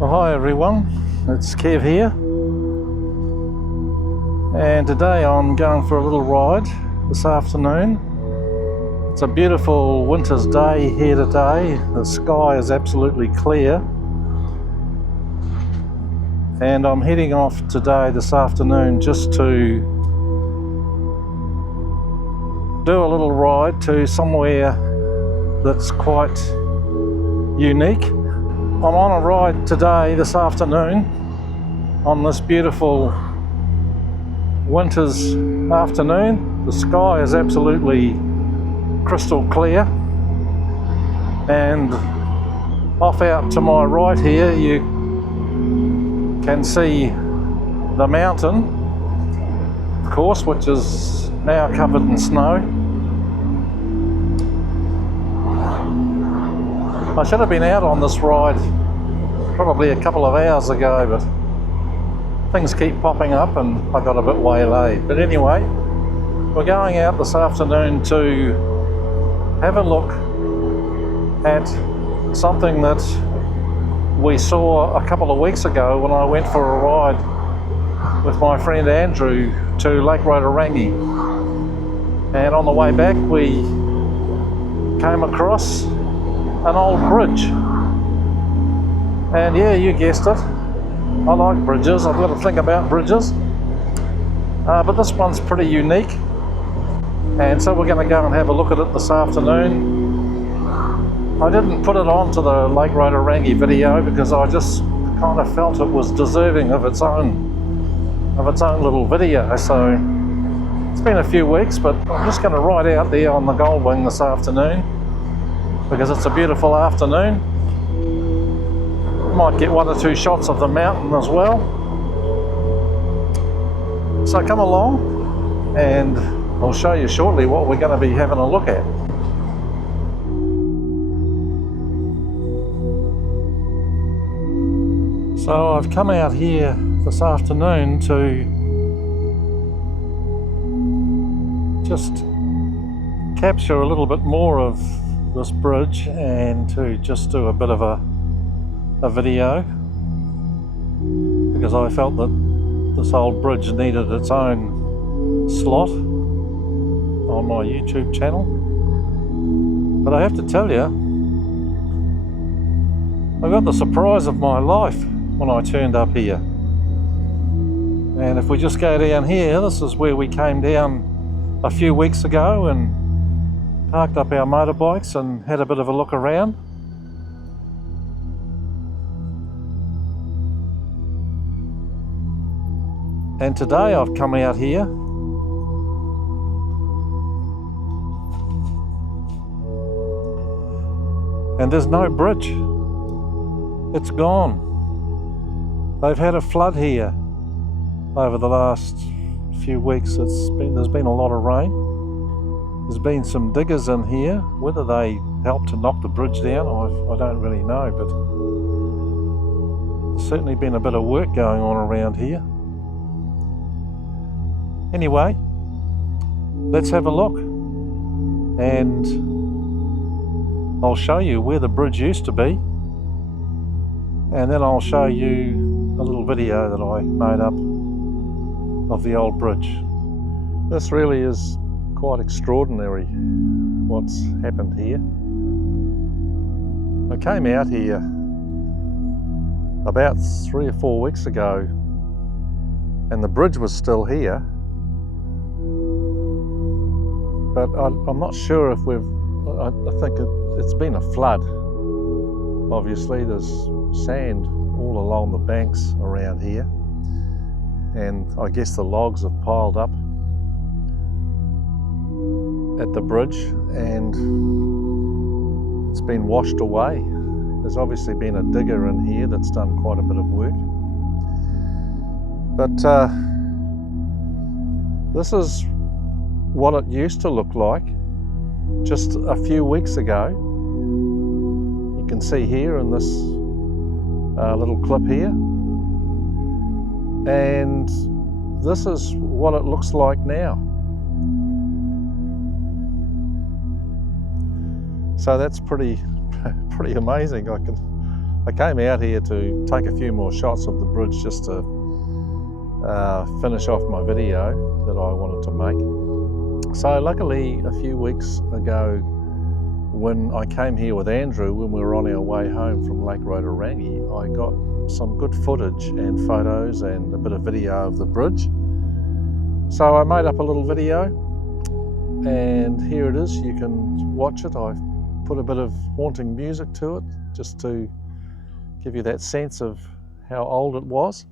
Well, hi everyone, it's Kev here, and today I'm going for a little ride this afternoon. It's a beautiful winter's day here today. The sky is absolutely clear, and I'm heading off today this afternoon just to do a little ride to somewhere that's quite unique. I'm on a ride today, this afternoon, on this beautiful winter's afternoon. The sky is absolutely crystal clear, and off out to my right here you can see the mountain, of course, which is now covered in snow. I should have been out on this ride probably a couple of hours ago, but things keep popping up and I got a bit waylaid. But anyway, we're going out this afternoon to have a look at something that we saw a couple of weeks ago when I went for a ride with my friend Andrew to Lake Rotorangi. And on the way back we came across an old bridge, and yeah, you guessed it, I like bridges. I've got to think about bridges, but this one's pretty unique, and so we're going to go and have a look at it this afternoon. I didn't put it onto the Lake Rotorangi video because I just kind of felt it was deserving of its own little video. So it's been a few weeks, but I'm just going to ride out there on the Goldwing this afternoon because it's a beautiful afternoon. Might get one or two shots of the mountain as well. So come along and I'll show you shortly what we're going to be having a look at. So I've come out here this afternoon to just capture a little bit more of this bridge and to just do a bit of a video, because I felt that this old bridge needed its own slot on my YouTube channel. But I have to tell you, I got the surprise of my life when I turned up here. And if we just go down here, this is where we came down a few weeks ago and parked up our motorbikes and had a bit of a look around. And today I've come out here and there's no bridge. It's gone. They've had a flood here over the last few weeks. There's been a lot of rain. There's been some diggers in here. Whether they helped to knock the bridge down, I don't really know, but there's certainly been a bit of work going on around here. Anyway, let's have a look, and I'll show you where the bridge used to be, and then I'll show you a little video that I made up of the old bridge. This really is quite extraordinary what's happened here. I came out here about 3 or 4 weeks ago and the bridge was still here, but I'm not sure if I think it's been a flood. Obviously there's sand all along the banks around here, and I guess the logs have piled up at the bridge and it's been washed away. There's obviously been a digger in here that's done quite a bit of work. But this is what it used to look like just a few weeks ago. You can see here in this little clip here. And this is what it looks like now. So that's pretty amazing. I came out here to take a few more shots of the bridge just to finish off my video that I wanted to make. So luckily a few weeks ago when I came here with Andrew, when we were on our way home from Lake Rotorangi, I got some good footage and photos and a bit of video of the bridge. So I made up a little video and here it is, you can watch it. I've put a bit of haunting music to it just to give you that sense of how old it was.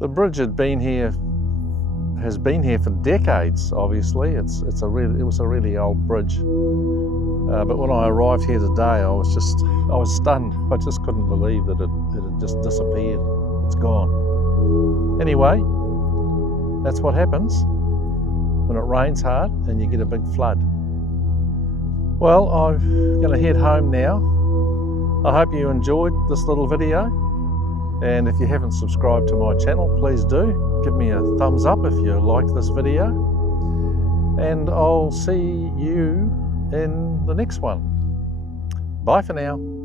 The bridge has been here for decades. Obviously, it was a really old bridge. But when I arrived here today, I was stunned. I just couldn't believe that it had just disappeared. It's gone. Anyway, that's what happens when it rains hard and you get a big flood. Well, I'm going to head home now. I hope you enjoyed this little video. And if you haven't subscribed to my channel, please do. Give me a thumbs up if you liked this video. And I'll see you in the next one. Bye for now.